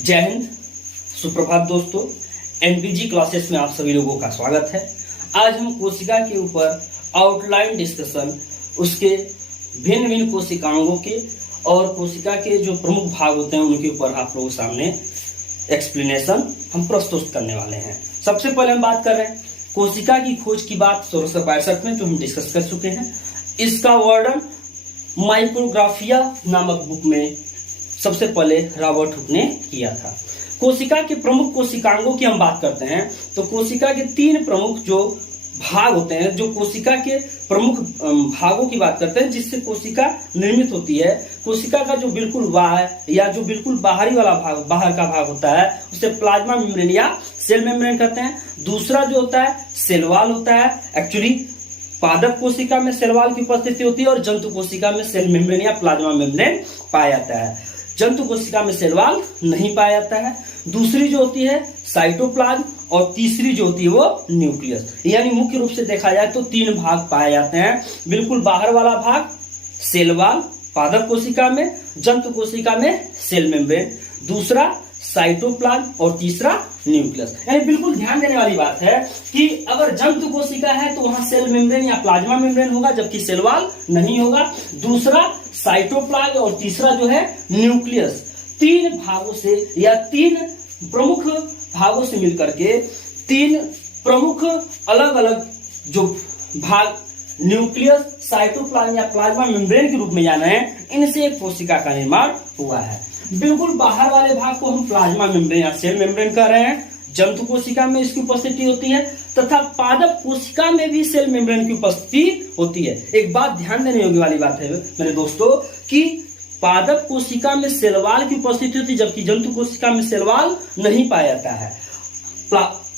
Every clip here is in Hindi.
जय हिंद, सुप्रभात दोस्तों। एनपीजी क्लासेस में आप सभी लोगों का स्वागत है। आज हम कोशिका के ऊपर आउटलाइन डिस्कशन, उसके भिन्न भिन्न कोशिकांगों के और कोशिका के जो प्रमुख भाग होते हैं उनके ऊपर आप लोगों के सामने एक्सप्लेनेशन हम प्रस्तुत करने वाले हैं। सबसे पहले हम बात कर रहे हैं कोशिका की खोज की बात 1662 में, जो हम डिस्कस कर चुके हैं। इसका वर्णन माइक्रोग्राफिया नामक बुक में सबसे पहले रॉबर्ट हुक ने किया था। कोशिका के प्रमुख कोशिकांगों की हम बात करते हैं तो कोशिका के तीन प्रमुख जो भाग होते हैं, जो कोशिका के प्रमुख भागों की बात करते हैं जिससे कोशिका निर्मित होती है। कोशिका का जो बिल्कुल बाहर या जो बिल्कुल बाहरी वाला भाग, बाहर का भाग होता है, उसे प्लाज्मा मेम्ब्रेन या सेल मेम्ब्रेन कहते हैं। दूसरा जो होता है सेल वॉल होता है। एक्चुअली पादप कोशिका में सेल वॉल की उपस्थिति होती है और जंतु कोशिका में सेल मेम्ब्रेन या प्लाज्मा मेम्ब्रेन पाया जाता है। जंतु कोशिका में सेल वॉल नहीं पाया जाता है। दूसरी जो होती है साइटोप्लाज्म और तीसरी जो होती है वो न्यूक्लियस। यानी मुख्य रूप से देखा जाए तो तीन भाग पाए जाते हैं। बिल्कुल बाहर वाला भाग सेल वॉल पादप कोशिका में, जंतु कोशिका में सेल मेम्ब्रेन, दूसरा साइटोप्लाज्म और तीसरा न्यूक्लियस। यानी बिल्कुल ध्यान देने वाली बात है कि अगर जंतु कोशिका है तो वहां सेल मेम्ब्रेन या प्लाज्मा मेम्ब्रेन होगा, जबकि सेल वॉल नहीं होगा। दूसरा साइटोप्लाज्म और तीसरा जो है न्यूक्लियस। तीन भागों से या तीन प्रमुख भागों से मिलकर के तीन प्रमुख अलग अलग जो भाग न्यूक्लियस, साइटोप्लाज्म या प्लाज्मा मेम्ब्रेन के रूप में जाना है, इनसे एक कोशिका का निर्माण हुआ है। बिल्कुल बाहर वाले भाग को हम प्लाज्मा मेम्ब्रेन या सेल मेम्ब्रेन कह रहे हैं। जंतु कोशिका में इसकी उपस्थिति होती है तथा पादप कोशिका में भी सेल मेम्ब्रेन की उपस्थिति होती है। एक बात ध्यान देने योग्य वाली बात है मेरे दोस्तों कि पादप कोशिका में सेल वॉल की उपस्थिति होती है, जबकि जंतु कोशिका में सेल वॉल नहीं पाया जाता है।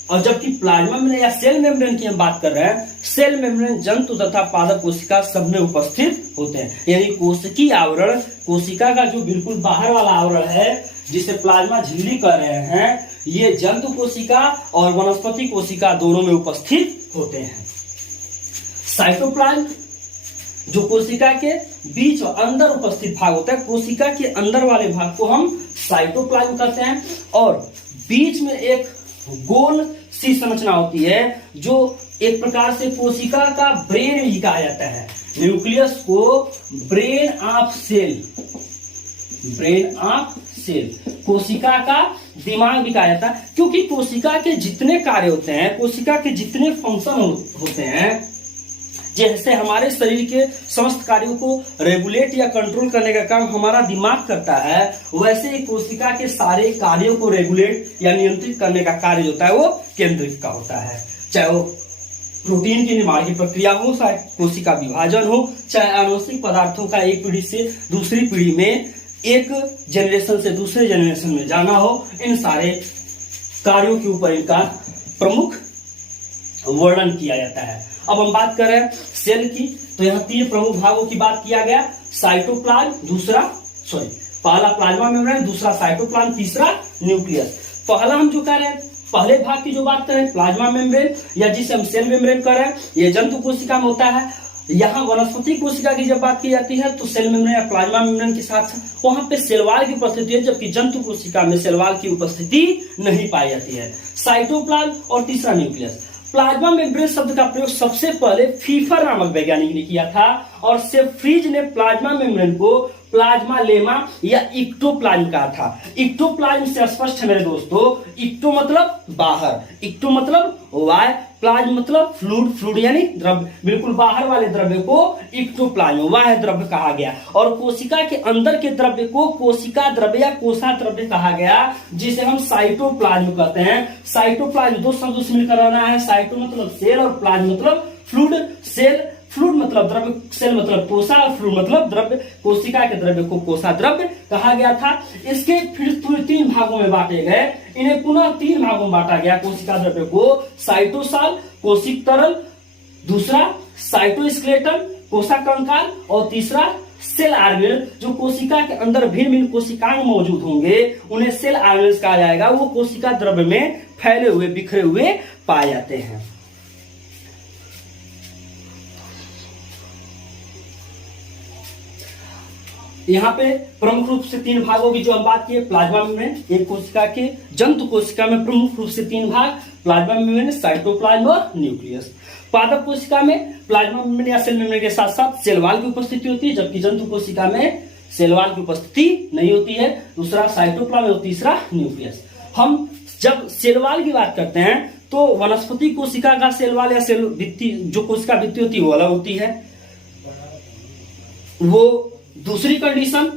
और जबकि प्लाज्मा मेम्ब्रेन या सेल मेम्ब्रेन की हम बात कर रहे हैं, सेल मेम्ब्रेन जंतु तथा पादप कोशिका सब में उपस्थित होते हैं। यानी कोशिकीय आवरण, कोशिका का जो बिल्कुल बाहर वाला आवरण है जिसे प्लाज्मा झिल्ली कह रहे हैं, ये जंतु कोशिका और वनस्पति कोशिका दोनों में उपस्थित होते हैं। साइटोप्लाज्म जो कोशिका के बीच और अंदर उपस्थित भाग होता है, कोशिका के अंदर वाले भाग को हम साइटोप्लाज्म कहते हैं। और बीच में एक गोल सी संरचना होती है जो एक प्रकार से कोशिका का ब्रेन भी कहा जाता है। न्यूक्लियस को brain of cell, brain of cell, कोशिका का दिमाग भी कहा जाता है, क्योंकि कोशिका के जितने कार्य होते हैं, कोशिका के जितने फंक्शन होते हैं, जैसे हमारे शरीर के समस्त कार्यों को रेगुलेट या कंट्रोल करने का काम हमारा दिमाग करता है, वैसे ही कोशिका के सारे कार्यों को रेगुलेट या नियंत्रित करने का कार्य होता है वो केंद्रित का होता है। चाहे वो प्रोटीन की निर्माण की प्रक्रिया हो, चाहे कोशिका विभाजन हो, चाहे आनुवंशिक पदार्थों का एक पीढ़ी से दूसरी पीढ़ी में, एक जनरेशन से दूसरे जनरेशन में जाना हो, इन सारे कार्यों के ऊपर इनका प्रमुख वर्णन किया जाता है। अब हम बात कर रहे हैं सेल की, तो यहाँ तीन प्रमुख भागों की बात किया गया। साइटोप्लाज्म, पहला प्लाज्मा मेम्ब्रेन, दूसरा साइटोप्लाज्म, तीसरा न्यूक्लियस। पहला हम जो कह रहे हैं, पहले भाग की जो बात करें प्लाज्मा मेम्ब्रेन या जिसे हम सेल मेम्ब्रेन कह रहे हैं, ये जंतु कोशिका में होता है। यहाँ वनस्पति कोशिका की जब बात की जाती है तो सेल मेम्ब्रेन या प्लाज्मा मेम्ब्रेन के साथ वहां पे सेल वॉल की उपस्थिति है, जबकि जंतु कोशिका में सेल वॉल की उपस्थिति नहीं पाई जाती है। साइटोप्लाज्म और तीसरा न्यूक्लियस। प्लाज्मा मेम्ब्रेन शब्द का प्रयोग सबसे पहले फीफर नामक वैज्ञानिक ने किया था और सेफ्रीज ने प्लाज्मा मेम्ब्रेन को प्लाज्मा लेमा या इक्टोप्लाज्म कहा था। इक्टोप्लाज्म से स्पष्ट है मेरे दोस्तों, इक्टो मतलब बाहर, इक्टो मतलब वाय, प्लाज्म मतलब फ्लूइड, फ्लूइड यानी द्रव्य, बिल्कुल बाहर वाले द्रव्य को इक्टोप्लाज्म वाय द्रव्य कहा गया। और कोशिका के अंदर के द्रव्य को कोशिका द्रव्य या कोशा द्रव्य कहा गया, जिसे हम साइटोप्लाज्म कहते हैं। साइटोप्लाज्म दो शब्दों से मिलकर रहना है, साइटो मतलब सेल और प्लाज्म मतलब फ्लूइड। सेल, फ्लूइड मतलब द्रव्य, सेल मतलब कोशा और फ्लूइड मतलब द्रव्य। कोशिका के द्रव्य को कोशा द्रव्य कहा गया था। इसके फिर तीन भागों में बांटे गए, इन्हें पुनः तीन भागों में बांटा गया। कोशिका द्रव्य को साइटोसाल, कोशिक तरल, दूसरा साइटोस्केलेटन, कोशा कंकाल, और तीसरा सेल ऑर्गेनल। जो कोशिका के अंदर भिन्न भिन्न कोशिकाएं मौजूद होंगे उन्हें सेल ऑर्गेनल्स कहा जाएगा। वो कोशिका द्रव्य में फैले हुए, बिखरे हुए पाए जाते हैं। यहाँ पे प्रमुख रूप से 3 भागों की जो हम बात की, प्लाज्मा मेम्ब्रेन। एक कोशिका के जंतु कोशिका में प्रमुख रूप से 3 भाग, प्लाज्मा मेम्ब्रेन, साइटोप्लाज्म और न्यूक्लियस। पादप कोशिका में प्लाज्मा मेम्ब्रेन या सेल मेम्ब्रेन के साथ साथ सेल वॉल की उपस्थिति होती है, जबकि जंतु कोशिका में सेल वॉल की उपस्थिति नहीं होती है। दूसरा साइटोप्लाज्म और तीसरा न्यूक्लियस। हम जब सेल वॉल की बात करते हैं तो वनस्पति कोशिका का सेल वॉल या सेल भित्ति, जो कोशिका भित्ति होती है वो अलग होती है, वो दूसरी कंडीशन।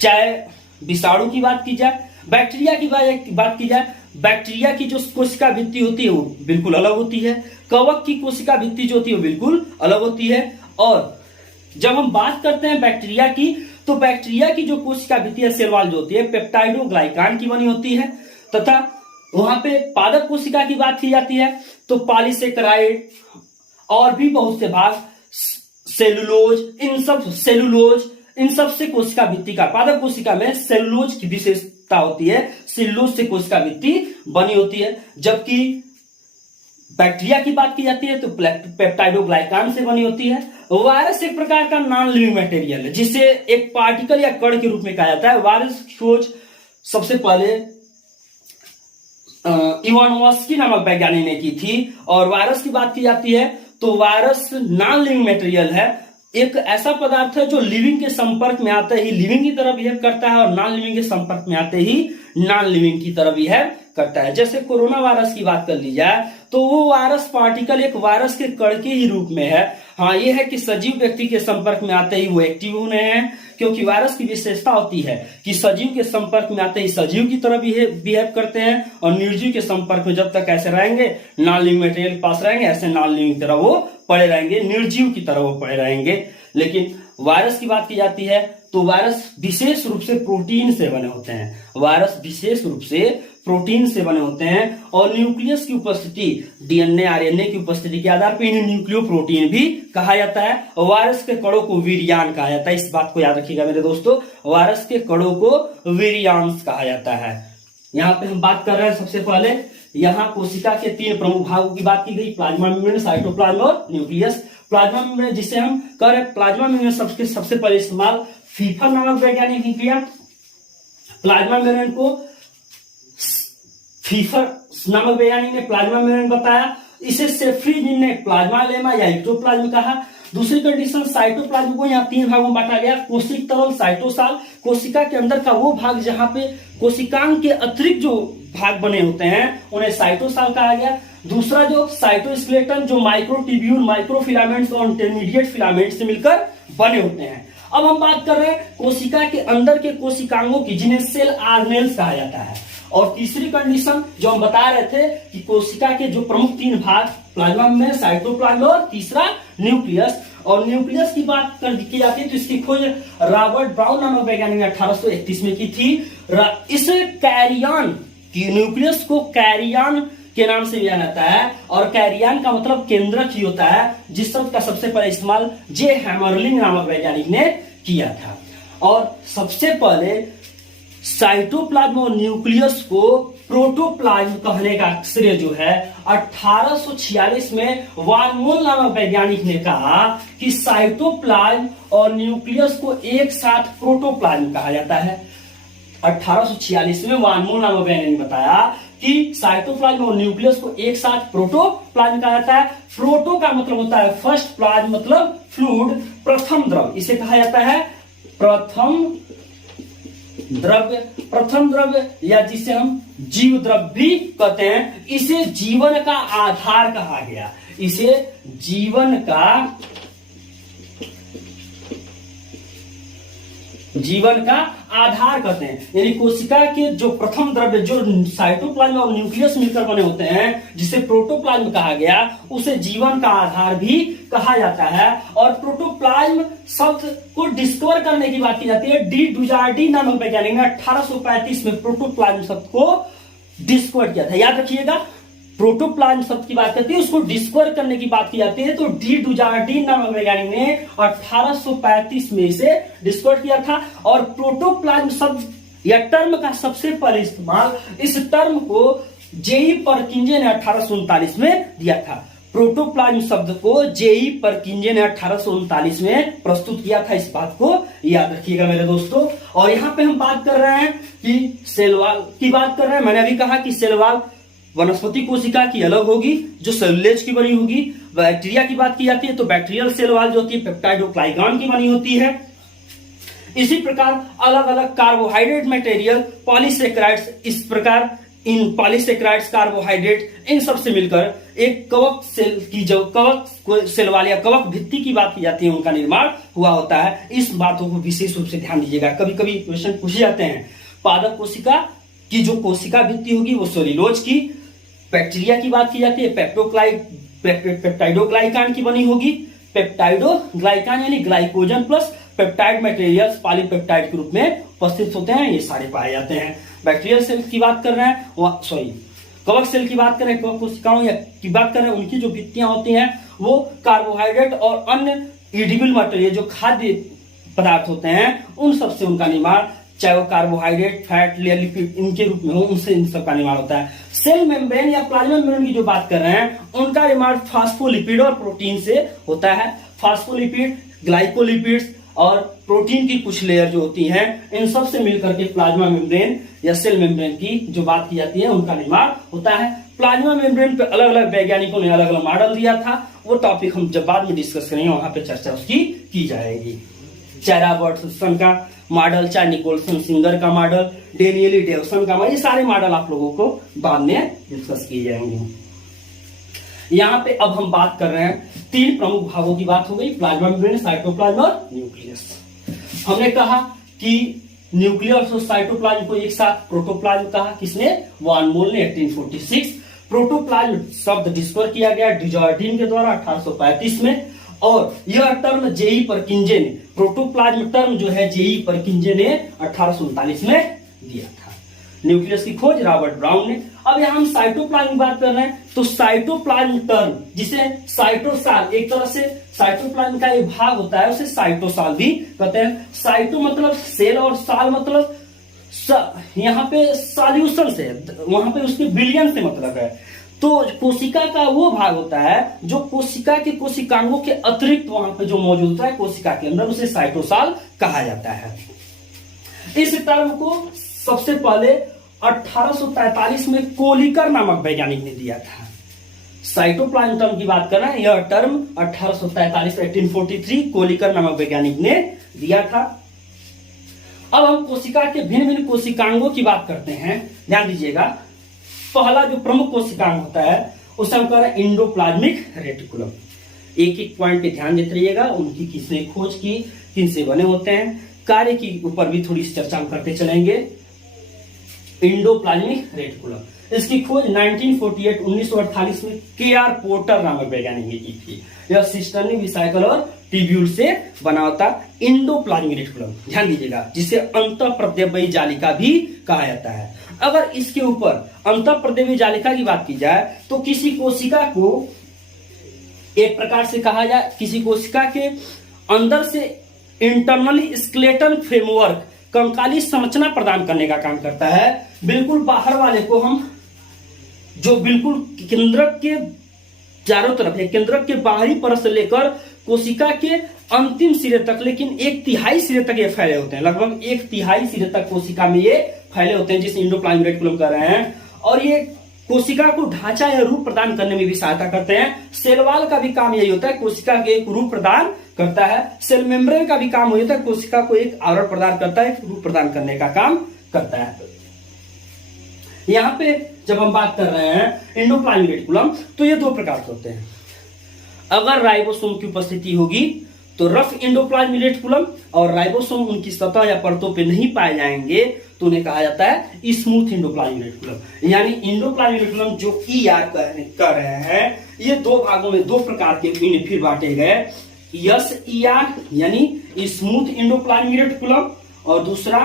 चाहे विषाणु की बात की जाए, बैक्टीरिया की बात की जाए, बैक्टीरिया की जो कोशिका भित्ति होती है वो बिल्कुल अलग होती है। कवक की कोशिका भित्ति जो होती है वो बिल्कुल अलग होती है। और जब हम बात करते हैं बैक्टीरिया की, तो बैक्टीरिया की जो कोशिका भित्ति है सेल वॉल जो होती है पेप्टाइडोग्लाइकान की बनी होती है, तथा वहां पे पादप कोशिका की बात की जाती है तो पॉलीसेकेराइड और भी बहुत से भाग, सेलुलोज, इन सब से कोशिका भित्ति का, पादप कोशिका में सेलुलोज की विशेषता होती है, सेलुलोज से कोशिका भित्ति बनी होती है। जबकि बैक्टीरिया की बात की जाती है तो पेप्टाइडोग्लाइकान से बनी होती है। वायरस एक प्रकार का नॉन लिविंग मटेरियल है जिसे एक पार्टिकल या कण के रूप में कहा जाता है। वायरस खोज सबसे पहले इवानोव्स्की नामक वैज्ञानिक ने की थी। और वायरस की बात की जाती है तो वायरस नॉन लिविंग मटेरियल है, एक ऐसा पदार्थ है जो लिविंग के संपर्क में आते ही लिविंग की तरह बिहेव करता है और नॉन लिविंग के संपर्क में आते ही नॉन लिविंग की तरह बिहेव करता है। जैसे कोरोना वायरस की बात कर ली जाए तो वो वायरस पार्टिकल एक वायरस के कण के ही रूप में है। हाँ, ये है कि सजीव व्यक्ति के संपर्क में आते ही वो एक्टिव होने हैं, क्योंकि वायरस की विशेषता होती है कि सजीव के संपर्क में आते ही सजीव की तरह बिहेव करते हैं और निर्जीव के संपर्क में जब तक ऐसे रहेंगे, नॉन लिविंग मटेरियल के पास रहेंगे, ऐसे नॉन लिविंग की तरह वो पड़े रहेंगे, निर्जीव की तरह वो पड़े रहेंगे। लेकिन वायरस की बात की जाती है तो वायरस विशेष रूप से प्रोटीन से बने होते हैं, वायरस विशेष रूप से प्रोटीन से बने होते हैं और न्यूक्लियस की उपस्थिति, डीएनए आरएनए की उपस्थिति के आधार पर इन्हें न्यूक्लियोप्रोटीन भी कहा जाता है। वायरस के कणों को वीर्यान कहा जाता है, इस बात को याद रखिएगा मेरे दोस्तों, वायरस के कणों को वीर्यांश कहा जाता है। यहाँ पे हम बात कर रहे हैं सबसे पहले, यहाँ कोशिका के 3 प्रमुख भागों की बात की गई, प्लाज्मा मेम्ब्रेन, साइटोप्लाज्म और न्यूक्लियस। प्लाज्मा मेम्ब्रेन जिसे हम कह रहे हैं, प्लाज्मा मेम्ब्रेन सबसे पहले इस्तेमाल फीफर नामक वैज्ञानिक ने किया। प्लाज्मा मेम्ब्रेन को फीफर नामक वैज्ञानिक ने प्लाज्मा मेम्ब्रेन बताया। इसे सेफ्रीज ने प्लाज्मा लेमा या इक्टोप्लाज्म कहा। दूसरी कंडीशन साइटोप्लाज्म को यहाँ 3 भागों में बांटा गया, कोशिक तरल, साइटोसाल, कोशिका के अंदर का वो भाग जहां पे कोशिकांग के अतिरिक्त जो भाग बने होते हैं उन्हें साइटोसाल कहा गया। दूसरा जो साइटोस्केलेटन, जो माइक्रोट्यूब्यूल, माइक्रोफिलामेंट्स और इंटरमीडिएट फिलामेंट्स से मिलकर बने होते हैं। अब हम बात कर रहे हैं कोशिका के अंदर के कोशिकांगों की, जिन्हें सेल ऑर्गेनेल्स कहा जाता है। और तीसरी कंडीशन जो हम बता रहे थे कि कोशिका के जो प्रमुख 3 भाग, प्लाज्मा में, साइटोप्लाज्म और तीसरा न्यूक्लियस। और न्यूक्लियस की बात की जाती है तो इसकी खोज रॉबर्ट ब्राउन नामक वैज्ञानिक ने 1831 में की थी। इस कैरियन की, न्यूक्लियस को कैरियन के नाम से लिया जाता है और कैरियन का मतलब केंद्रक ही होता है, जिस शब्द का सबसे पहले इस्तेमाल जे हैमरलिंग नामक वैज्ञानिक ने किया था। और सबसे पहले साइटोप्लाज्म और न्यूक्लियस को प्रोटोप्लाज्म कहने का श्रेय जो है 1846 में वान मोल नामक वैज्ञानिक ने कहा कि साइटोप्लाज्म और न्यूक्लियस को एक साथ प्रोटोप्लाज्म कहा जाता है। 1846 में वान मोल नामक वैज्ञानिक ने बताया कि साइटोप्लाज्म और न्यूक्लियस को एक साथ प्रोटोप्लाज्म कहा जाता है। प्रोटो का मतलब होता है फर्स्ट, प्लाज्म मतलब फ्लूइड, प्रथम द्रव, इसे कहा जाता है प्रथम द्रव्य या जिसे हम जीव द्रव्य भी कहते हैं। इसे जीवन का आधार कहा गया, इसे जीवन का आधार कहते हैं। यानी कोशिका के जो प्रथम द्रव्य, जो साइटोप्लाज्म और न्यूक्लियस मिलकर बने होते हैं, जिसे प्रोटोप्लाज्म कहा गया, उसे जीवन का आधार भी कहा जाता है। और प्रोटोप्लाज्म शब्द को डिस्कवर करने की बात की जाती है। डी डुजार्डी नामक वैज्ञानिक ने 1835 में प्रोटोप्लाज्म शब्द को डिस्कवर किया था। याद रखिएगा, प्रोटोप्लाज्म शब्द की बात करती है, उसको डिस्कवर करने की बात की जाती है तो डी डुजार्डिन नामक वैज्ञानिक ने 1835 में इसे डिस्कवर किया था। और प्रोटोप्लाज्म शब्द या टर्म का सबसे पहले इस्तेमाल, इस टर्म को जेई परकिंजे ने 1839 में दिया था। प्रोटोप्लाज्म शब्द को जेई परकिंजे ने 1839 में प्रस्तुत किया था। इस बात को याद रखिएगा मेरे दोस्तों। और यहाँ पे हम बात कर रहे हैं कि सेल वॉल की बात कर रहे हैं। मैंने अभी कहा कि सेल वॉल वनस्पति कोशिका की अलग होगी जो सेलुलोज की बनी होगी। बैक्टीरिया की बात की जाती है तो बैक्टीरियल सेल वॉल जो होती है पेप्टाइडोग्लाइकान की बनी होती है। इसी प्रकार अलग अलग कार्बोहाइड्रेट मटेरियल पॉलीसेकेराइड्स, इस प्रकार इन पॉलीसेकेराइड्स कार्बोहाइड्रेट इन सब से मिलकर एक कवक सेल की जो कवक सेल वाले या कवक भित्ति की बात की जाती है उनका निर्माण हुआ होता है। इस बातों को विशेष रूप से ध्यान दीजिएगा। कभी कभी क्वेश्चन पूछे जाते हैं। पादप कोशिका की जो कोशिका भित्ति होगी वो सेलुलोज की, बैक्टीरिया की बात की जाती है पेप्टाइडोग्लाइकान की बनी होगी। पेप्टाइडोग्लाइकान यानी glycogen plus peptide materials polypeptide के रूप में उपस्थित होते हैं, ये सारे पाए जाते हैं। बैक्टीरियल सेल की बात कर रहे हैं, कवक सेल की बात करें, कवक कोशिकाओं की बात करें, उनकी जो भित्तियां होती हैं वो कार्बोहाइड्रेट और अन्य एडिबल मटेरियल जो खाद्य पदार्थ होते हैं उन सब से उनका निर्माण, चाहे वो कार्बोहाइड्रेट, फैट, लिपिड इनके रूप में हो, उनसे इन सब का निर्माण होता है। सेल मेम्ब्रेन या प्लाज्मा मेम्ब्रेन की जो बात कर रहे हैं उनका निर्माण फास्फोलिपिड और प्रोटीन से होता है। फास्फोलिपिड, ग्लाइकोलिपिड्स और प्रोटीन की कुछ लेयर जो होती हैं इन सब से मिलकर के प्लाज्मा मेम्ब्रेन या सेल मेम्ब्रेन की जो बात की जाती है उनका निर्माण होता है। प्लाज्मा मेम्ब्रेन पे अलग अलग वैज्ञानिकों ने अलग अलग मॉडल दिया था, वो टॉपिक हम जब बाद में डिस्कस करेंगे वहां पे चर्चा उसकी की जाएगी। चाहे रॉबर्टसन का मॉडल, चाहे निकोलसन सिंगर का मॉडल, डेनियली डेवसन का मॉडल, ये सारे मॉडल आप लोगों को बाद में डिस्कस किए जाएंगे। यहाँ पे अब हम बात कर रहे हैं तीन प्रमुख भागों की बात हो गई, प्लाज्मा मेम्ब्रेन, साइटोप्लाज्म और न्यूक्लियस। हमने कहा कि न्यूक्लियस और साइटोप्लाज्म को एक साथ प्रोटोप्लाज्म कहा, किसने? वॉन मोल ने 1846। प्रोटोप्लाज्म शब्द डिस्कवर किया गया डिजॉर्डिन के द्वारा 1835 में, और यह टर्म जेई परकिंजे ने, प्रोटोप्लाज्म टर्म जो है जेई परकिंजे ने 1839 में दिया था। न्यूक्लियस की खोज रॉबर्ट ब्राउन ने। अब यहां हम साइटोप्लाज्म की बात कर रहे हैं तो साइटोप्लाज्म टर्म जिसे साइटोसाल, एक तरह से साइटोप्लाज्म का एक भाग होता है उसे साइटोसाल भी कहते हैं। साइटो मतलब सेल और साल मतलब यहाँ पे सॉल्यूशन से, वहां पे उसके बिलियन से मतलब है। तो कोशिका का वो भाग होता है जो कोशिका के कोशिकांगों के अतिरिक्त वहां पे जो मौजूद होता है कोशिका के अंदर, उसे साइटोसाल कहा जाता है। इस टर्म को सबसे पहले 1843 में कोलिकर नामक वैज्ञानिक ने दिया था। साइटोप्लाज्म टर्म की बात कर रहे हैं, यह टर्म 1843 कोलिकर नामक वैज्ञानिक ने दिया था। अब हम कोशिका के भिन्न भिन्न कोशिकांगों की बात करते हैं। ध्यान दीजिएगा, पहला जो प्रमुख कोशिकांग होता है उसे हम कह रहे हैं इंडोप्लाज्मिक रेटिकुलम। एक एक पॉइंट पे ध्यान देते रहिएगा, उनकी किसने खोज की, किन से बने होते हैं, कार्य की ऊपर भी थोड़ी सी चर्चा हम करते चलेंगे। इंडोप्लाज्मिक रेटिकुलम, इसकी खोज 1948 में के.आर. पोर्टर नामक वैज्ञानिक ने की थी। यह सिस्टर्नी विसाइकल और ट्यूब्यूल से बना होता इंडोप्लाज्मिक रेटिकुलम। ध्यान दीजिएगा, जिसे अंतःप्रदेवीय जालिका भी कहा जाता है। अगर इसके ऊपर अंतःप्रदेवीय जालिका की बात की जाए तो किसी कोशिका को एक प्रकार से कहा जाए, किसी कोशिका के अंदर से इंटरनली स्केलेटल फ्रेमवर्क, कंकाली संरचना प्रदान करने का काम करता है। बिल्कुल बाहर वाले को हम जो बिल्कुल केंद्रक के चारों तरफ है, केंद्रक के बाहरी परत से लेकर कोशिका के अंतिम सिरे तक, लेकिन 1/3 सिरे तक ये फैले होते हैं। लगभग 1/3 सिरे तक कोशिका में ये फैले होते हैं, जिसे इंडोप्लाज्मिक रेटिकुलम कर रहे हैं। और ये कोशिका को ढांचा या रूप प्रदान करने में भी सहायता करते हैं। सेल वॉल का भी काम यही होता है, कोशिका के एक रूप प्रदान करता है। सेल मेम्ब्रेन का भी काम होता है, कोशिका को एक आवरण प्रदान करता है, एक रूप प्रदान करने का काम करता है। यहाँ पे जब हम बात कर रहे हैं इंडोप्लाज्मिक रेटिकुलम, तो ये दो प्रकार के होते हैं। अगर राइबोसोम की उपस्थिति होगी तो रफ इंडोप्लाज्मिक रेटिकुलम, और राइबोसोम उनकी सतह या परतों पे नहीं पाए जाएंगे तो उन्हें कहा जाता है स्मूथ इंडोप्लाज्मिक रेटिकुलम। यानी इंडोप्लाज्मिक रेटिकुलम जो ER कर रहे हैं, ये दो भागों में दो प्रकार के इन्हें फिर बांटे गए। SER यानी स्मूथ इंडोप्लाज्मिक रेटिकुलम, और दूसरा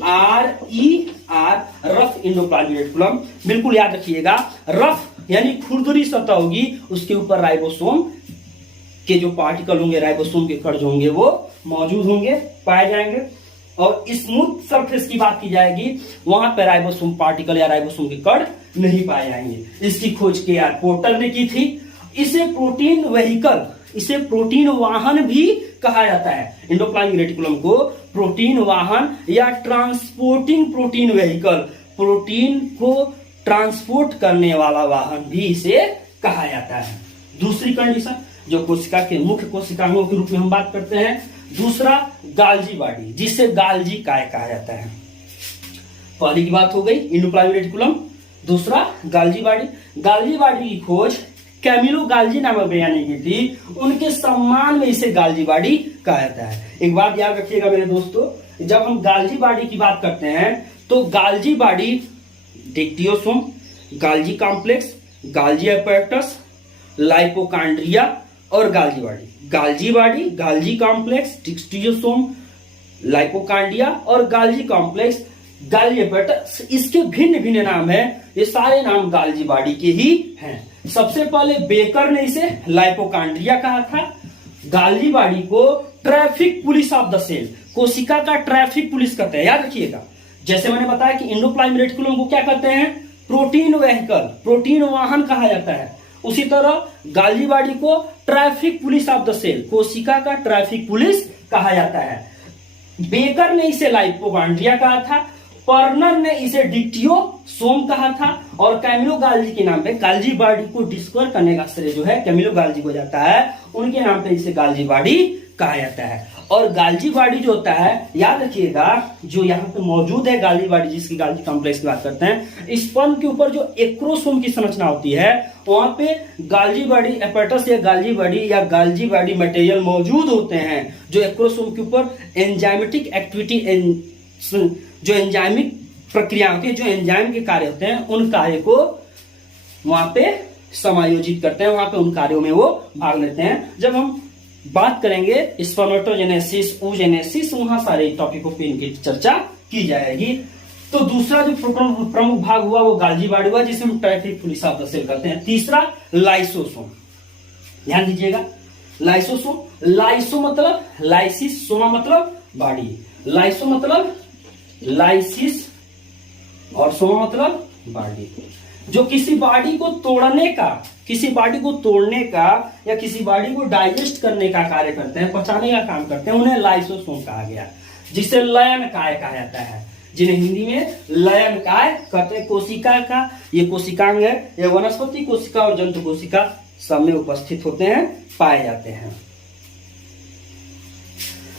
RER रफ इंडोप्लाज्मिक रेटिकुलम। बिल्कुल याद रखिएगा, रफ यानी खुरदुरी सतह होगी, उसके ऊपर राइबोसोम के जो पार्टिकल होंगे, राइबोसोम के कण जो होंगे वो मौजूद होंगे, पाए जाएंगे। और स्मूथ सरफेस की बात की जाएगी, वहां पर राइबोसोम पार्टिकल या राइबोसोम के कण नहीं पाए जाएंगे। इसकी खोज के.आर. पोर्टर ने की थी। इसे प्रोटीन व्हीकल, इसे प्रोटीन वाहन भी कहा जाता है। एंडोप्लाज्मिक रेटिकुलम को प्रोटीन वाहन या ट्रांसपोर्टिंग प्रोटीन व्हीकल, प्रोटीन को ट्रांसपोर्ट करने वाला वाहन भी इसे कहा जाता है। दूसरी कंडीशन जो कोशिका के मुख्य कोशिकांगों के रूप में हम बात करते हैं, दूसरा गाल्जी बॉडी, जिसे गाल्जी काय कहा जाता है। पहली की बात हो गई एंडोप्लाज्मिक रेटिकुलम, दूसरा गाल्जी बॉडी। गाल्जी बॉडी की खोज कैमिलो गाल्जी नामक वैज्ञानिक की थी, उनके सम्मान में इसे गाल्जी बॉडी कहा जाता है। एक बात याद रखिएगा मेरे दोस्तों, जब हम गाल्जी बॉडी की बात करते हैं तो Golgi body dictyosome, Golgi complex, Golgi apparatus, lipochondria और Golgi body. Golgi body, Golgi complex, dictyosome, lipochondria और गाल्जी कॉम्प्लेक्स, गाल्जी एपेरेटस, इसके भिन्न भिन्न नाम है। ये सारे नाम गाल्जी बॉडी के ही हैं। सबसे पहले बेकर ने इसे लाइपोकांड्रिया कहा था। गाल्जी बॉडी को traffic police of the cell, कोशिका का ट्रैफिक पुलिस कहते हैं, याद रखिएगा। जैसे मैंने बताया कि एंडोप्लाज्मिक रेटिकुलम को क्या कहते हैं, प्रोटीन व्हीकल, प्रोटीन वाहन कहा जाता है। उसी तरह गाल्जी बॉडी को traffic police of the cell, कोशिका का ट्रैफिक पुलिस कहा जाता है। बेकर ने इसे लाइपोकांड्रिया कहा था, पर्नर ने इसे डिक्टियोसोम कहा था और कैमिलो गाल्जी के नाम पे गाल्जी बॉडी को डिस्कवर करने का श्रेय जो है कैमिलो गाल्जी को जाता है, उनके नाम पे इसे गाल्जी बॉडी कहा जाता है। और गाल्जी बॉडी जो होता है, याद रखिएगा, जो यहाँ पे मौजूद है गाल्जी बॉडी, जिसकी गाल्जी कॉम्प्लेक्स की बात करते हैं, स्पर्म के ऊपर जो एक्रोसोम की संरचना होती है, वहां पे गाल्जी बॉडी एपेरेटस या गाल्जी बॉडी मटेरियल मौजूद होते हैं, जो एक्रोसोम के ऊपर एंजाइमेटिक एक्टिविटी, जो एंजाइमिक प्रक्रियाओं के, जो एंजाइम के कार्य होते हैं, उन कार्य को वहां पे समायोजित करते हैं, वहां पे उन कार्यों में वो भाग लेते हैं। जब हम बात करेंगे स्पर्मेटोजेनेसिस, oogenesis, वहां सारे टॉपिकों पे इनकी चर्चा की जाएगी। तो दूसरा जो प्रमुख भाग हुआ वो गाल्जी बॉडी हुआ, जिसे हम traffic police of the cell कहते हैं। तीसरा लाइसोसोम, ध्यान दीजिएगा, लाइसोसोम, लाइसो मतलब लाइसिस, सोमा मतलब बॉडी, लाइसो मतलब लाइसिस और सोमा मतलब बॉडी। जो किसी बॉडी को तोड़ने का, किसी बॉडी को तोड़ने का या किसी बॉडी को डाइजेस्ट करने का कार्य करते हैं, पचाने का काम करते हैं, उन्हें लाइसोसोम कहा गया, जिसे लयन काय कहा जाता है, जिन्हें हिंदी में लयन काय कहते हैं। कोशिका का ये कोशिकांग है, ये वनस्पति कोशिका और जंतु कोशिका सब में उपस्थित होते हैं, पाए जाते हैं।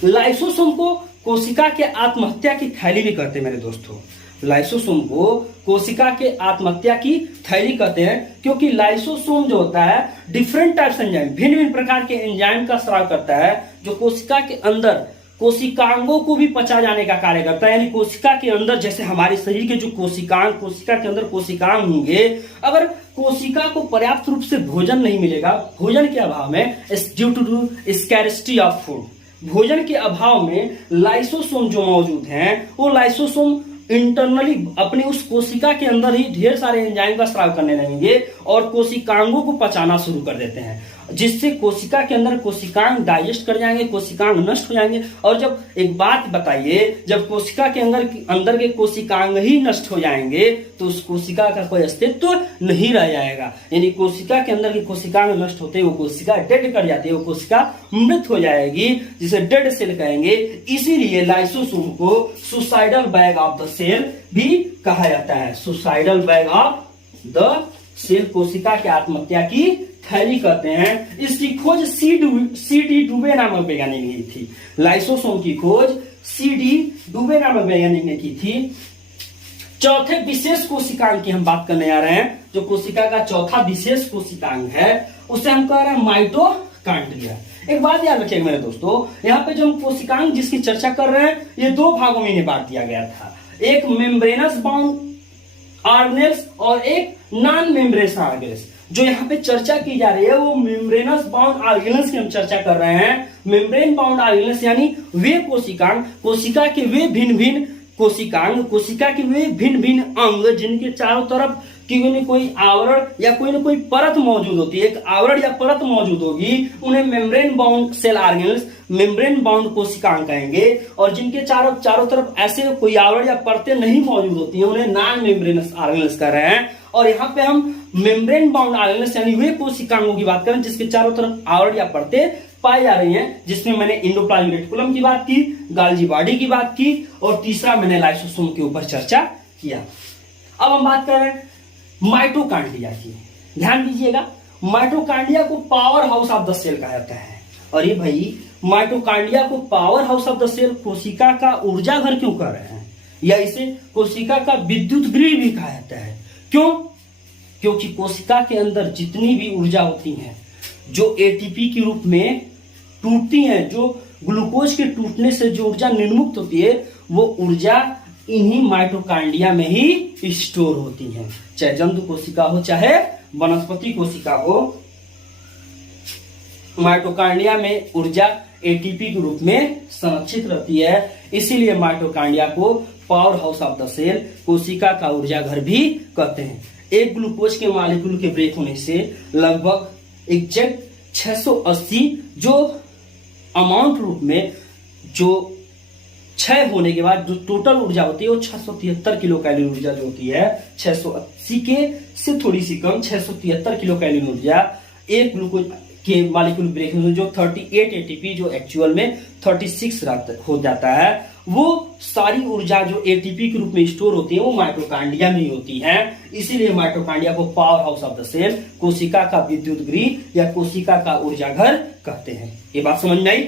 लाइसोसोम को कोशिका के आत्महत्या की थैली भी कहते हैं मेरे दोस्तों। लाइसोसोम को कोशिका के आत्महत्या की थैली कहते हैं, क्योंकि लाइसोसोम जो होता है डिफरेंट टाइप्स एंजाइम, भिन्न भिन्न प्रकार के एंजाइम का स्राव करता है, जो कोशिका के अंदर कोशिकांगों को भी पचा जाने का कार्य करता है। यानी कोशिका के अंदर, जैसे हमारे शरीर के जो कोशिकांग, कोशिका के अंदर कोशिकांग होंगे, अगर कोशिका को पर्याप्त रूप से भोजन नहीं मिलेगा, भोजन के अभाव में, due to scarcity of food, भोजन के अभाव में लाइसोसोम जो मौजूद हैं, वो लाइसोसोम इंटरनली अपनी उस कोशिका के अंदर ही ढेर सारे एंजाइम का स्राव करने लगेंगे और कोशिकांगों को पचाना शुरू कर देते हैं, जिससे कोशिका के अंदर कोशिकांग डाइजेस्ट कर जाएंगे, कोशिकांग नष्ट हो जाएंगे। और जब एक बात बताइए, जब कोशिका के अंदर के कोशिकांग ही नष्ट हो जाएंगे तो उस कोशिका का कोई अस्तित्व नहीं रह जाएगा। यानी कोशिका के अंदर की कोशिकांग नष्ट होते ही वो कोशिका डेड कर जाती है, वो कोशिका मृत हो जाएगी, जिसे डेड सेल कहेंगे। इसीलिए लाइसोसोम को suicidal bag of the cell भी कहा जाता है। Suicidal bag of the cell, कोशिका की आत्महत्या की थैली कहते हैं। इसकी खोज सी.डी. डुबे नामक वैज्ञानिक ने की थी। लाइसोसोम की खोज सी.डी. डुबे नामक वैज्ञानिक ने की थी। चौथे विशेष कोशिकांग की हम बात करने आ रहे हैं। जो कोशिका का चौथा विशेष कोशिकांग है उसे हम कह रहे हैं माइटोकांड्रिया। एक बात याद रखिएगा मेरे दोस्तों, यहाँ पे जो हम कोशिकांग जिसकी चर्चा कर रहे हैं, ये दो भागों में इन्हें बांट दिया गया था, एक मेम्ब्रेनस बाउंड ऑर्गेनेल्स और एक नॉन मेम्ब्रेनस ऑर्गेनेल्स। जो यहाँ पे चर्चा की जा रही है वो मेम्ब्रेनस बाउंड ऑर्गेनेल्स की हम चर्चा कर रहे हैं। मेम्ब्रेन बाउंड ऑर्गेनेल्स यानी वे कोशिकांग, कोशिका के वे भिन्न भिन्न कोशिकांग, कोशिका के वे भिन्न भिन्न अंग जिनके चारों तरफ कोई आवरण या कोई न कोई परत मौजूद होती है, एक आवरण या परत मौजूद होगी, उन्हें membrane bound cell organelles, membrane bound कोशिकांग कहेंगे। और जिनके चारों तरफ ऐसे कोई आवरण या परतें नहीं मौजूद होती हैं, उन्हें नॉन मेम्ब्रेनस ऑर्गेनेल्स कह रहे हैं। और यहाँ पे हम मेम्ब्रेन बाउंड आर्गेनेल्स यानी वे कोशिकांगों की बात करें जिसके चारों तरफ आवरण या परतें पाई जा रही हैं, जिसमें मैंने इंडोप्लाज्मिक रेटिकुलम की बात की, गाल्जी बॉडी की बात की और तीसरा मैंने लाइसोसोम के ऊपर चर्चा किया। अब हम बात कर रहे हैं माइटोकांड्रिया की। ध्यान दीजिएगा, माइटोकांड्रिया को power house of the cell कहा जाता है। और ये भाई माइटोकांड्रिया को power house of the cell, कोशिका का ऊर्जा घर क्यों कह रहे हैं, या इसे कोशिका का विद्युत गृह भी कहा जाता है। क्यों? क्योंकि कोशिका के अंदर जितनी भी ऊर्जा होती है जो एटीपी के रूप में टूटती हैं, जो ग्लूकोज के टूटने से जो ऊर्जा निर्मुक्त होती है, वो ऊर्जा इन्हीं माइटोकांड्रिया में ही स्टोर होती है। चाहे जंतु कोशिका हो चाहे वनस्पति कोशिका हो, माइटोकांड्रिया में ऊर्जा एटीपी के रूप में संरक्षित रहती है। इसीलिए माइटोकांड्रिया को power house of the cell, कोशिका का ऊर्जा घर भी कहते हैं। एक ग्लूकोज के मॉलिक्यूल के ब्रेक होने से लगभग एग्जैक्ट 680 जो अमाउंट रूप में जो क्षय होने के बाद जो टोटल ऊर्जा होती है वो 673 किलो कैलोरी ऊर्जा जो होती है, 680 के से थोड़ी सी कम 673 किलो कैलोरी ऊर्जा एक ग्लूकोज के मॉलिक्यूल ब्रेक में जो 38 एटीपी जो एक्चुअल में 36 हो जाता है, वो सारी ऊर्जा जो एटीपी के रूप में स्टोर होती है वो माइटोकांड्रिया में ही होती है। इसीलिए माइटोकांड्रिया को power house of the cell, कोशिका का विद्युत गृह या कोशिका का ऊर्जा घर कहते हैं। ये बात समझ में आई?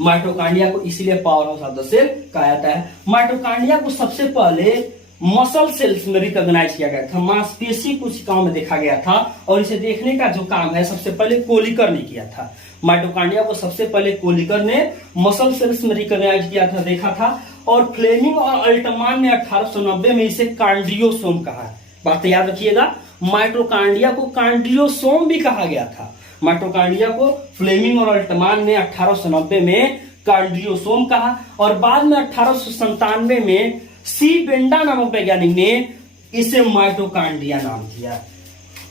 माइटोकांड्रिया को इसीलिए power house of the cell कहा जाता है। माइटोकांड्रिया को सबसे पहले मसल सेल्स में रिकॉग्नाइज किया गया था, मांसपेशी कोशिकाओं में देखा गया था, और इसे देखने का जो काम है सबसे पहले कोलिकर ने किया था। माइटोकांड्रिया को सबसे पहले कोलिकर ने मसल सेल्स में रिकॉग्नाइज किया था, देखा था, और फ्लेमिंग और अल्टमान ने 1890 में इसे कार्डियोसोम कहा। बात याद रखिएगा, माइटोकांड्रिया को कार्डियोसोम भी कहा गया था। माइटोकांड्रिया को फ्लेमिंग और अल्टमान ने 1890 में कार्डियोसोम कहा, और बाद में 1897 में सी बेंडा नामक वैज्ञानिक ने इसे माइटोकांड्रिया नाम दिया।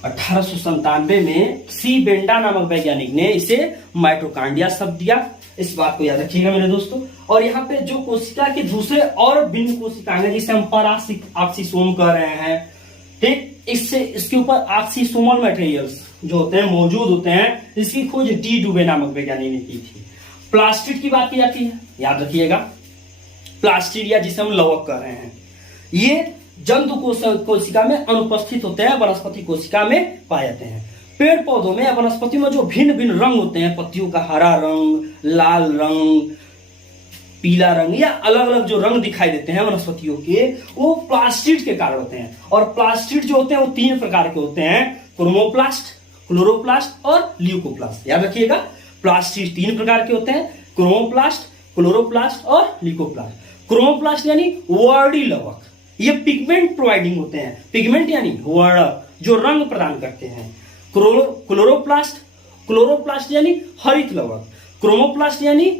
1897 में सी बेंडा नामक वैज्ञानिक ने इसे माइटोकांड्रिया शब्द दिया। इस बात को याद रखिएगा मेरे दोस्तों। और यहाँ पे जो कोशिका के दूसरे और भिन्न कोशिकाएं जिसे हम ऑक्सीसोम कह रहे हैं, ठीक, इससे इसके ऊपर ऑक्सीसोमल मटेरियल्स जो होते हैं मौजूद होते हैं, इसकी खोज डी डुबे नामक वैज्ञानिक ने की थी। प्लास्टिड की बात की जाती है, याद रखिएगा, प्लास्टिड या जिसे हम लवक कह रहे हैं, ये जंतु कोशिका में अनुपस्थित होते हैं, वनस्पति कोशिका में पाए जाते हैं। पेड़ पौधों में या वनस्पति में जो भिन्न भिन्न रंग होते हैं, पत्तियों का हरा रंग, लाल रंग, पीला रंग या अलग अलग जो रंग दिखाई देते हैं वनस्पतियों के, वो प्लास्टिड के कारण होते हैं। और प्लास्टिड जो होते हैं वो 3 प्रकार के होते हैं, क्रोमोप्लास्ट, क्लोरोप्लास्ट और ल्यूकोप्लास्ट। याद रखिएगा, प्लास्टिड 3 प्रकार के होते हैं, क्रोमोप्लास्ट, क्लोरोप्लास्ट और ल्यूकोप्लास्ट। क्रोमोप्लास्ट यानी वर्णी लवक, ये पिगमेंट प्रोवाइडिंग होते हैं, पिगमेंट यानी वर्णक जो रंग प्रदान करते हैं। क्लोरोप्लास्ट, क्लोरोप्लास्ट यानी हरित लवक, क्रोमोप्लास्ट यानी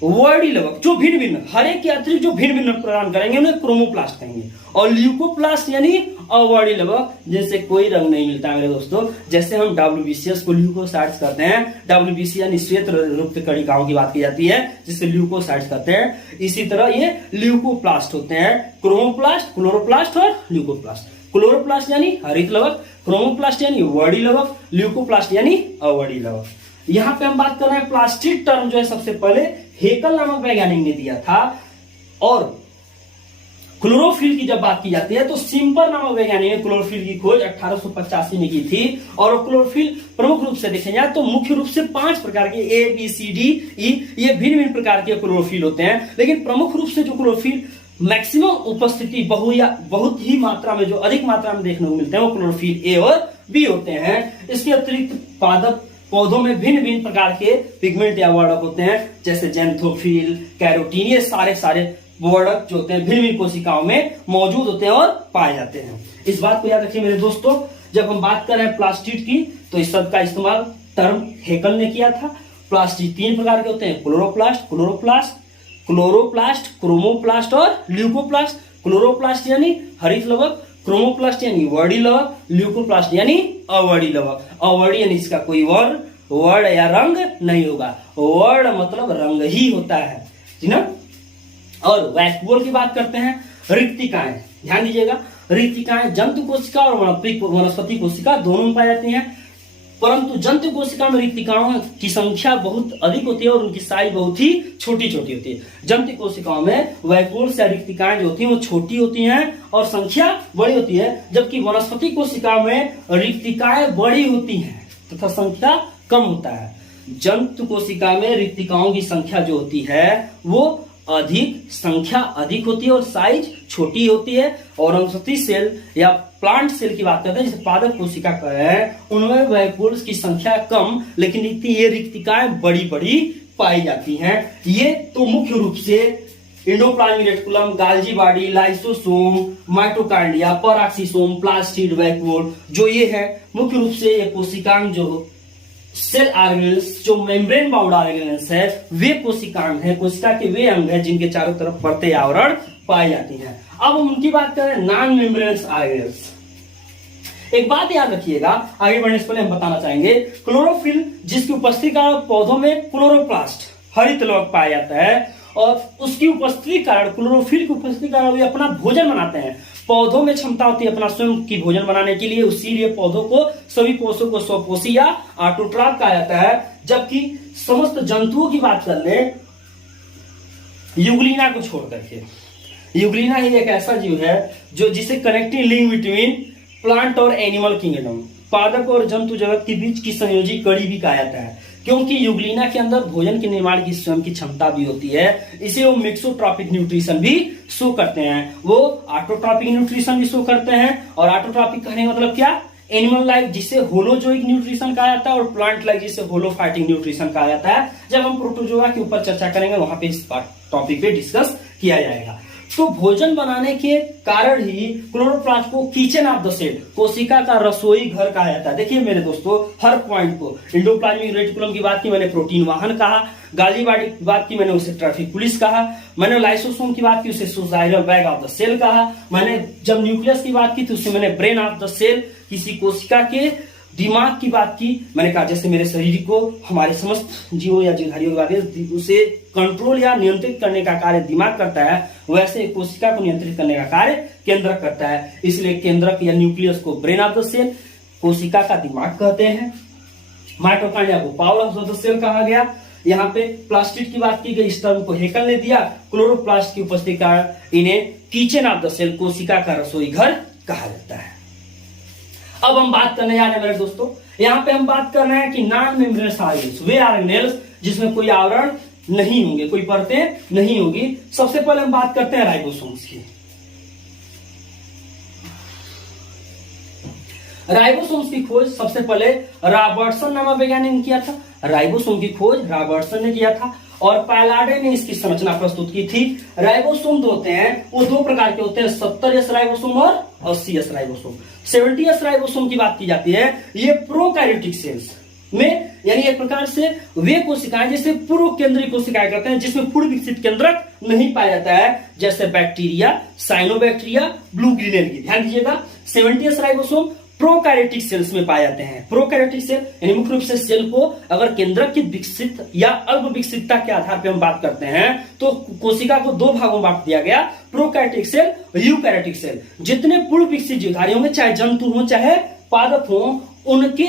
वर्णी लवक जो भिन्न भिन्न हरे के अतिरिक्त जो भिन्न भिन्न प्रदान करेंगे उन्हें क्रोमोप्लास्ट कहेंगे। और ल्यूकोप्लास्ट यानी अवर्णी लवक, जैसे कोई रंग नहीं मिलता मेरे दोस्तों, जैसे हम WBCS को ल्यूकोसाइड्स कहते हैं, WBC यानी श्वेत रुक्त कणिकाओं की बात की जाती है जिसे ल्यूकोसाइड्स कहते हैं, इसी तरह ये ल्यूकोप्लास्ट होते हैं, क्रोमोप्लास्ट, क्लोरोप्लास्ट और ल्यूकोप्लास्ट। क्लोरोप्लास्ट यानी हरित लवक, क्रोमोप्लास्ट यानी वर्णी लवक, ल्यूकोप्लास्ट यानी अवर्णी लवक। यहाँ पे हम बात कर रहे हैं प्लास्टिड टर्म जो है सबसे पहले हेकल नामक वैज्ञानिक ने दिया था। और क्लोरोफिल की जब बात की जाती है तो सिम्पर नामक वैज्ञानिक ने क्लोरोफिल की खोज 1885 में की थी। और क्लोरोफिल प्रमुख रूप से देखें जाए तो मुख्य रूप से 5 प्रकार के ABCDE ये भिन्न भिन्न प्रकार के क्लोरोफिल होते हैं, लेकिन प्रमुख रूप से जो क्लोरोफिल मैक्सिमम उपस्थिति बहुत ही मात्रा में जो अधिक मात्रा में देखने को मिलते हैं वो क्लोरोफिल A और B होते हैं। इसके अतिरिक्त पादप पौधों में भिन्न भिन्न प्रकार के पिगमेंट या वर्णक होते हैं, जैसे जेंथोफिल, कैरोटीन, ये सारे वर्णक जो होते हैं भिन्न भिन्न कोशिकाओं में मौजूद होते हैं और पाए जाते हैं। इस बात को याद रखिए मेरे दोस्तों, जब हम बात कर रहे हैं प्लास्टिड की तो इस शब्द का इस्तेमाल टर्म हेकल ने किया था। प्लास्टिड 3 प्रकार के होते हैं, क्लोरोप्लास्ट, क्रोमोप्लास्ट और ल्यूकोप्लास्ट। क्लोरोप्लास्ट यानी हरित लवक, क्रोमोप्लास्ट यानी वर्णी लवक, ल्यूकोप्लास्ट यानी अवर्णी लवक। अवर्णी यानी इसका कोई वर्ण या रंग नहीं होगा, वर्ण मतलब रंग ही होता है, जी ना। और वैक्यूल की बात करते हैं रिक्तिकाएं, ध्यान दीजिएगा, रिक्तिकाएं जंतु कोशिका और वनस्पति कोशिका दोनों में पाई जाती हैं, परंतु जंतु कोशिका में रिक्तिकाओं की संख्या बहुत अधिक होती है और उनकी साइज बहुत ही छोटी छोटी होती है। जंतु कोशिकाओं में वैक्यूल्स या रिक्तिकाएं जो होती हैं वो छोटी होती हैं और संख्या बड़ी होती है, जबकि वनस्पति कोशिका में रिक्तिकाएं बड़ी होती हैं तथा संख्या कम होता है। जंतु कोशिका में रिक्तिकाओं की संख्या जो होती है वो संख्या अधिक होती है और साइज छोटी होती है, और वनस्पति सेल या प्लांट सेल की बात करते हैं जिसे पादप कोशिका कहते हैं, उनमें वैक्यूल्स की संख्या कम लेकिन ये रिक्तिकाएं बड़ी बड़ी पाई जाती हैं। ये तो मुख्य रूप से endoplasmic reticulum, Golgi body, lysosome, mitochondria, peroxisome, plastid, vacuole, जो ये है मुख्य रूप से ये कोशिकांग जो सेल ऑर्गेनेल्स जो मेम्ब्रेन बाउंड ऑर्गेनेल्स है वे कोशिकांग है, कोशिका के वे अंग है जिनके चारों तरफ परतें आवरण पाई जाती हैं। अब हम उनकी बात करें नॉन मेम्ब्रेनस ऑर्गेनेल्स। एक बात याद रखिएगा, आगे बढ़ने से पहले हम बताना चाहेंगे, क्लोरोफिल जिसकी उपस्थिति का पौधों में क्लोरोप्लास्ट हरित लौक पाया जाता है और उसकी उपस्थिति कारण, क्लोरोफिल की उपस्थिति कारण वे अपना भोजन बनाते हैं। पौधों में क्षमता होती है अपना स्वयं की भोजन बनाने के लिए, इसीलिए पौधों को सभी कोषों को स्वपोषी या ऑटोट्रॉफ कहा जाता है। जबकि समस्त जंतुओं की बात कर ले यूग्लिना को छोड़ करके, यूग्लिना ही एक ऐसा जीव है जो जिसे कनेक्टिंग लिंक बिटवीन प्लांट और एनिमल किंगडम, पादप और जंतु जगत के बीच की संयोजी कड़ी भी कहा जाता है, क्योंकि यूग्लिना के अंदर भोजन के निर्माण की स्वयं की क्षमता भी होती है। इसे वो मिक्सोट्रॉपिक न्यूट्रिशन भी शो करते हैं, वो ऑटोट्रॉपिक न्यूट्रिशन भी शो करते हैं। और ऑटोट्रॉपिक कहने का मतलब क्या, एनिमल लाइफ जिसे होलोजोइक न्यूट्रिशन कहा जाता है और प्लांट लाइफ जिसे होलोफाइटिक न्यूट्रिशन कहा जाता है। जब हम प्रोटोजोआ के ऊपर चर्चा करेंगे वहां पे इस टॉपिक पे डिस्कस किया जाएगा। तो भोजन बनाने के कारण ही क्लोरोप्लास्ट को किचन ऑफ द सेल, कोशिका का रसोई घर कहा जाता है। देखिए मेरे दोस्तों, हर पॉइंट को, एंडोप्लाज्मिक रेटिकुलम की बात की मैंने प्रोटीन वाहन कहा, गाल्जी बॉडी की बात की मैंने उसे ट्रैफिक पुलिस कहा, मैंने लाइसोसोम की बात की उसे suicidal bag of the cell कहा, मैंने जब न्यूक्लियस की बात की तो उसे मैंने ब्रेन ऑफ द सेल, किसी कोशिका के दिमाग की बात की मैंने कहा जैसे मेरे शरीर को हमारे समस्त जीवों या जीवधारियों की बात है उसे कंट्रोल या नियंत्रित करने का कार्य दिमाग करता है, वैसे कोशिका को नियंत्रित करने का कार्य केंद्रक करता है। इसलिए केंद्रक या न्यूक्लियस को ब्रेन ऑफ द सेल, कोशिका का दिमाग कहते हैं। माइटोकांड्रिया को पावर ऑफ द सेल कहा गया। यहाँ पे प्लास्टिड की बात की गई, इस टर्म को हेकल ने दिया। क्लोरोप्लास्ट की उपस्थिति का इन्हें किचन ऑफ द सेल, कोशिका का रसोई घर कहा जाता है। अब हम बात करने जा रहे हैं मेरे दोस्तों, यहाँ पे हम बात कर रहे हैं कि नॉन मेम्ब्रेनस ऑर्गेनेल्स, वे ऑर्गेनेल्स जिसमें कोई आवरण नहीं होंगे, कोई परतें नहीं होगी। सबसे पहले हम बात करते हैं राइबोसोम्स की। राइबोसोम्स की खोज सबसे पहले रॉबर्टसन नामक वैज्ञानिक ने किया था। राइबोसोम की खोज रॉबर्टसन ने किया था और पैलाडे ने इसकी संरचना प्रस्तुत की थी। राइबोसोम जो होते हैं वो दो प्रकार के होते हैं, 70S राइबोसोम और 80S राइबोसोम। 70S राइबोसोम की बात की जाती है, ये प्रोकैरियोटिक सेल्स में, यानी एक प्रकार से वे कोशिकाएं जैसे पूर्व केंद्रीय कोशिकाएं करते हैं जिसमें पूर्व विकसित केंद्रक नहीं पाया जाता है, जैसे बैक्टीरिया, साइनोबैक्टीरिया, ब्लू ग्रेनेड। ध्यान दीजिएगा, 70S राइबोसोम प्रोकैरियोटिक सेल्स में पाए जाते हैं। प्रोकैरियोटिक सेल यानी मुख्य रूप से सेल को अगर केंद्रक की विकसित या अल्प विकसितता के आधार पर हम बात करते हैं तो कोशिका को दो भागों में बांट दिया गया, प्रोकैरियोटिक सेल, यूकैरियोटिक सेल। जितने पूर्व विकसित जीवधारी होंगे, चाहे जंतु हो चाहे पादप हो, उनके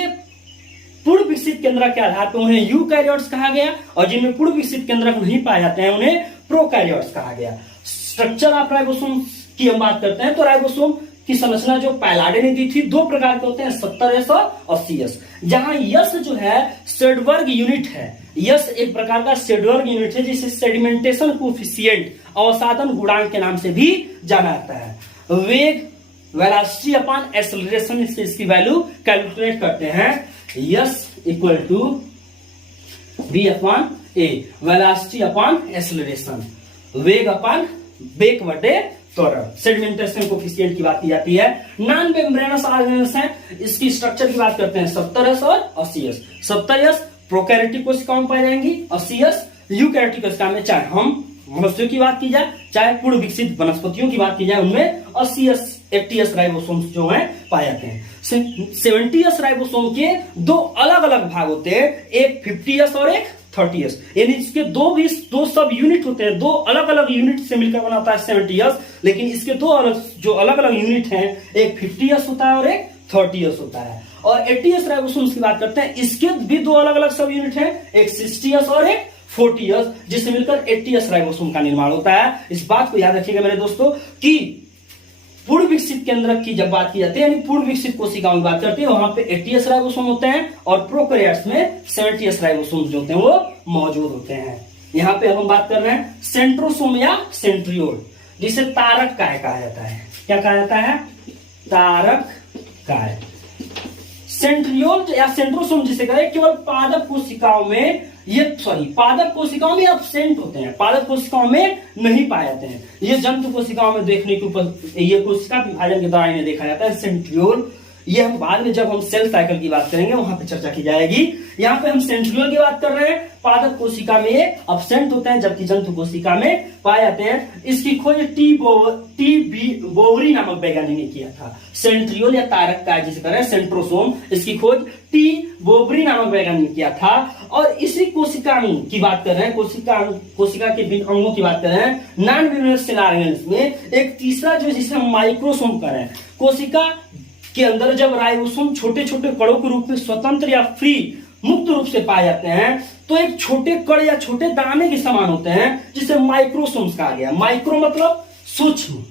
पूर्व विकसित केंद्रक के आधार पर उन्हें यूकैरियोट्स कहा गया और जिनमें पूर्व विकसित केंद्रक नहीं पाए जाते हैं उन्हें प्रोकैरियोट्स कहा गया। स्ट्रक्चर ऑफ राइबोसोम की हम बात करते हैं तो राइबोसोम की संरचना जो पैलाडे ने दी थी, दो प्रकार के होते हैं, 70S और 80S। जहां यस जो है सेडवर्ग यूनिट है, यस एक प्रकार का सेडवर्ग यूनिट है जिसे सेडिमेंटेशन कोएफिशिएंट, अवसादन गुणांक के नाम से भी जाना जाता है। वेग, वेलोसिटी अपॉन एक्सेलरेशन से इसकी वैल्यू कैलकुलेट करते हैं। S equal to v upon a, velocity upon acceleration, वेग अपॉन बेक बटे त्वरण, सेडिमेंटेशन कोएफिशिएंट की बात की जाती है। नॉन मेम्ब्रेनस ऑर्गेनेल्स हैं, इसकी स्ट्रक्चर की बात करते हैं 70S और 80S। 70S प्रोकैरियोटिक कोशिकाओं में पाई जाएंगी, 80S यूकैरियोटिक कोशिका में, चाहे हम मनुष्यों की बात की जाए चाहे पूर्व विकसित वनस्पतियों की बात की जाए, उनमें 80S राइबोसोम्स जो हैं पाए जाते हैं। 70S राइबोसोम के दो अलग अलग भाग होते हैं, एक 50S और एक 30s, यानी इसके दो सब यूनिट होते हैं, दो अलग अलग यूनिट से मिलकर बनाता है 70s, लेकिन इसके दो अलग अलग यूनिट हैं, एक 50s होता है और एक 30s होता है। और 80s राइबोसोम्स की बात करते हैं, इसके भी दो अलग अलग सब यूनिट हैं, एक 60s और एक 40s, जिससे मिलकर 80s राइबोसोम का निर्माण होता है। इस बात को याद रखिएगा मेरे दोस्तों कि पूर्व विकसित केंद्रक की जब बात की जाती है, यानी पूर्व विकसित कोशिकाओं की बात करते हैं, वहां पे 80s राइबोसोम होते हैं और प्रोकैरियोट्स में 70s राइबोसोम जो होते हैं वो मौजूद होते हैं। यहाँ पे अब हम बात कर रहे हैं सेंट्रोसोम या सेंट्रियोल, जिसे तारक काय कहा जाता है। क्या कहा जाता है? तारक काय। सेंट्रियोल या सेंट्रोसोम जिसे कहें, केवल पादप कोशिकाओं में पादप कोशिकाओं में एब्सेंट होते हैं, पादप कोशिकाओं में नहीं पाए जाते हैं। ये जंतु कोशिकाओं में देखने के ऊपर, ये कोशिका विभाजन के दौरान इन्हें देखा जाता है सेंट्रियोल। ये हम बाद में जब हम सेल साइकिल की बात करेंगे वहां पे चर्चा की जाएगी। यहाँ पे हम सेंट्रियोल की बात कर रहे हैं, पादप कोशिका में एब्सेंट होते हैं जबकि जंतु कोशिका में पाए जाते हैं। इसकी खोज टी बोवरी नामक वैज्ञानिक ने किया था। सेंट्रियोल या तारक काय जिसे कह रहे हैं सेंट्रोसोम, इसकी खोज टी बोवरी नामक वैज्ञानिक ने किया था। और इसी कोशिका की बात कर रहे हैं, कोशिका के भिन्न अंगों की बात कर रहे हैं। नॉन वीनस सेल ऑर्गेनेल्स में एक तीसरा जो जिसे हम माइक्रोसोम कर रहे हैं, कोशिका के अंदर जब राइबोसोम छोटे छोटे कणों के रूप में स्वतंत्र या फ्री मुक्त रूप से पाए जाते हैं तो एक छोटे कण या छोटे दाने के समान होते हैं, जिसे माइक्रोसोम्स कहा गया। माइक्रो मतलब सूक्ष्म,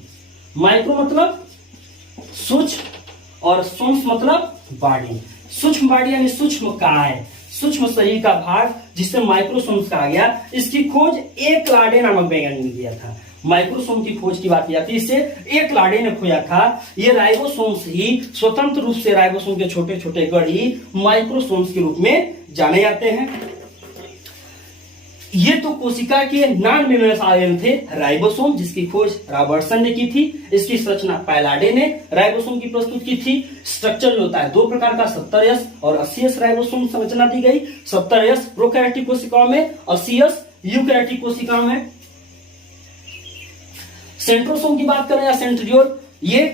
माइक्रो मतलब सूक्ष्म और सोम्स मतलब बॉडी। सूक्ष्म बॉडी यानी सूक्ष्म काय, सूक्ष्म शरीर का भाग, जिसे माइक्रोसोम्स कहा गया। इसकी खोज एक लाडे नामक वैज्ञानिक ने किया था। माइक्रोसोम की खोज की बात की जाती है, इसे एक लाडे ने खोजा था। ये राइबोसोम्स ही स्वतंत्र रूप से राइबोसोम के छोटे छोटे गण ही माइक्रोसोम्स के रूप में जाने जाते हैं। ये तो कोशिका के नॉन मेम्ब्रेनस ऑर्गेनेल थे राइबोसोम, जिसकी खोज रॉबर्टसन ने की थी। इसकी संरचना पैलाडे ने राइबोसोम की प्रस्तुत की थी। स्ट्रक्चर होता है दो प्रकार का, 70s और 80s राइबोसोम संरचना दी गई। 70s प्रोकैरियोटिक कोशिकाओं में, 80s यूकैरियोटिक कोशिकाओं में। सेंट्रोसोम की बात करें या सेंट्रियोल, ये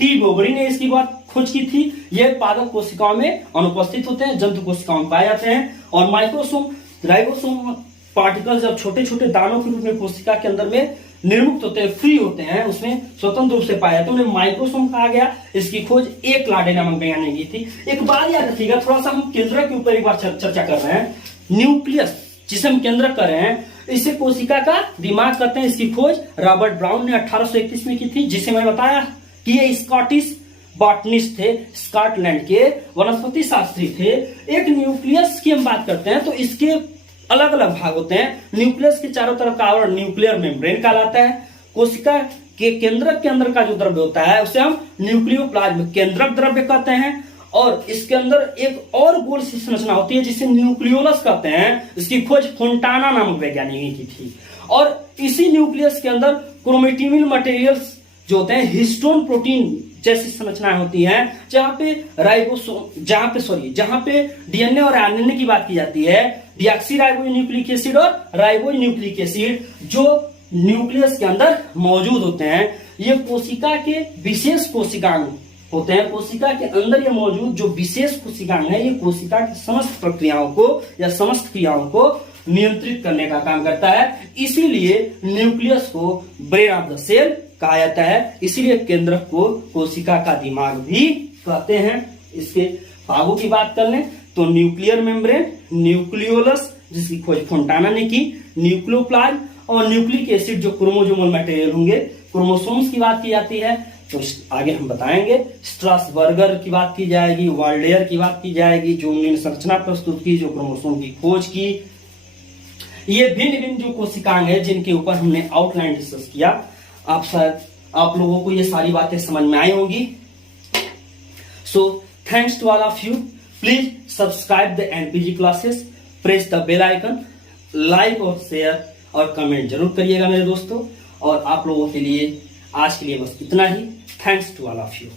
टी बोवरी ने इसकी बात खोज की थी। ये पादप कोशिकाओं में अनुपस्थित होते हैं, जंतु कोशिकाओं में पाए जाते हैं। और माइक्रोसोम राइबोसोम पार्टिकल्स जब छोटे छोटे दानों के रूप में कोशिका के अंदर में निर्मुक्त होते हैं, फ्री होते हैं, उसमें स्वतंत्र रूप से पाए जाते हैं, उन्हें माइक्रोसोम कहा गया। इसकी खोज एक लाडे नामक वैज्ञानिक ने की थी। एक बात याद रखिएगा, थोड़ा सा हम केंद्रक के ऊपर एक बार चर्चा कर रहे हैं। न्यूक्लियस जिसे हम केंद्रक कर रहे हैं, इसे कोशिका का दिमाग कहते हैं। इसकी खोज रॉबर्ट ब्राउन ने 1831 में की थी, जिसे मैंने बताया कि ये स्कॉटिश बॉटनिस्ट थे, स्कॉटलैंड के वनस्पति शास्त्री थे। एक न्यूक्लियस की हम बात करते हैं तो इसके अलग अलग भाग होते हैं। न्यूक्लियस के चारों तरफ का आवरण न्यूक्लियर मेम्ब्रेन कहलाता है। कोशिका के केंद्रक के अंदर का जो द्रव्य होता है उसे हम न्यूक्लियोप्लाज्म केंद्रक द्रव्य कहते हैं। और इसके अंदर एक और गोल सी संरचना होती है जिसे न्यूक्लियोलस कहते हैं। इसकी खोज फोंटाना नामक वैज्ञानिक ने की थी। और इसी न्यूक्लियस के अंदर क्रोमेटिनिल मटेरियल्स जो होते हैं, हिस्टोन प्रोटीन जैसी संरचनाएं होती हैं, जहां पे डीएनए और आरएनए की बात की जाती है। डीऑक्सी राइबोन्यूक्लिक एसिड और राइबोन्यूक्लिक एसिड जो न्यूक्लियस के अंदर मौजूद होते हैं, ये कोशिका के विशेष कोशिकांग होते हैं। कोशिका के अंदर ये मौजूद जो विशेष कोशिकांग है, ये कोशिका की समस्त प्रक्रियाओं को या समस्त क्रियाओं को नियंत्रित करने का काम करता है। इसीलिए न्यूक्लियस को ब्रेन ऑफ द सेल कहा जाता है। इसीलिए केंद्रक को कोशिका का दिमाग भी कहते हैं। इसके भागों की बात कर लें तो न्यूक्लियर मेम्ब्रेन, न्यूक्लियोलस जिसकी खोज फोंटाना ने की, न्यूक्लियोप्लाज्म और न्यूक्लिक एसिड जो क्रोमोसोमल मटेरियल होंगे। क्रोमोसोम्स की बात की जाती है तो आगे हम बताएंगे। स्ट्रासबर्गर की बात की जाएगी, वाल्डेयर की बात की जाएगी, जो उन्होंने संरचना प्रस्तुत की, जो क्रोमोसोम की खोज की। ये भिन्न भिन्न जो कोशिकाएं हैं जिनके ऊपर हमने आउटलाइन डिस्कस किया। आप लोगों को ये सारी बातें समझ में आई होंगी। So thanks to all of you. Please subscribe the NPG classes, press the bell icon, like और शेयर और कमेंट जरूर करिएगा मेरे दोस्तों। और आप लोगों के लिए आज के लिए बस इतना ही। Thanks to all of you.